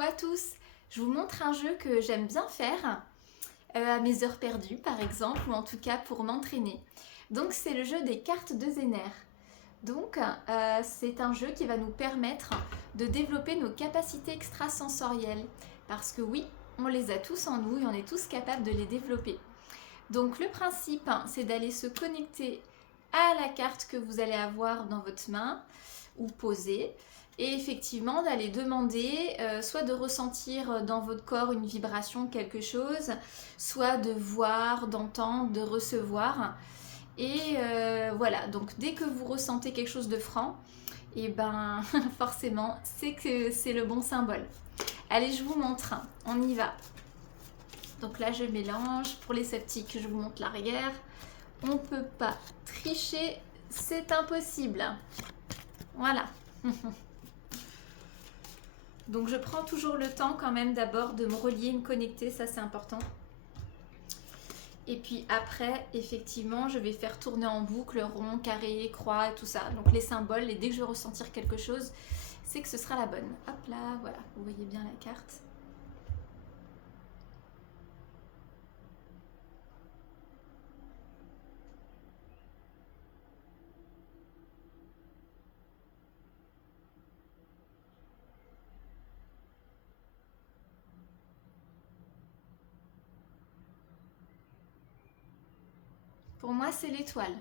Bonjour à tous, je vous montre un jeu que j'aime bien faire à mes heures perdues par exemple, ou en tout cas pour m'entraîner. Donc c'est le jeu des cartes de Zener. Donc c'est un jeu qui va nous permettre de développer nos capacités extrasensorielles. Parce que oui, on les a tous en nous et on est tous capables de les développer. Donc le principe, c'est d'aller se connecter à la carte que vous allez avoir dans votre main ou poser, et effectivement d'aller demander soit de ressentir dans votre corps une vibration, quelque chose, soit de voir, d'entendre, de recevoir. Et voilà, donc dès que vous ressentez quelque chose de franc, et ben forcément c'est que c'est le bon symbole. Allez, je vous montre, on y va. Donc là je mélange, pour les sceptiques je vous montre l'arrière. On ne peut pas tricher, c'est impossible. Voilà. Donc je prends toujours le temps quand même d'abord de me relier, me connecter, ça c'est important. Et puis après, effectivement, je vais faire tourner en boucle rond, carré, croix et tout ça. Donc les symboles, et dès que je vais ressentir quelque chose, c'est que ce sera la bonne. Hop là, voilà, vous voyez bien la carte. Pour moi, c'est l'étoile.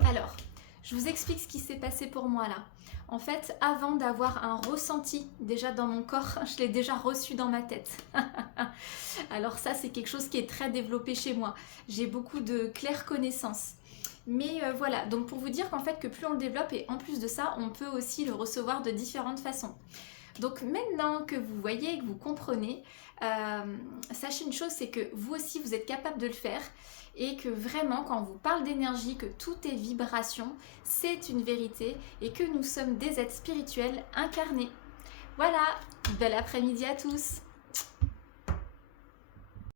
Alors, je vous explique ce qui s'est passé pour moi là. En fait, avant d'avoir un ressenti déjà dans mon corps, je l'ai déjà reçu dans ma tête. Alors ça, c'est quelque chose qui est très développé chez moi. J'ai beaucoup de claire connaissance. Mais voilà, donc pour vous dire qu'en fait, que plus on le développe, et en plus de ça, on peut aussi le recevoir de différentes façons. Donc maintenant que vous voyez, que vous comprenez, sachez une chose, c'est que vous aussi, vous êtes capable de le faire, et que vraiment, quand on vous parle d'énergie, que tout est vibration, c'est une vérité, et que nous sommes des êtres spirituels incarnés. Voilà, bel après-midi à tous!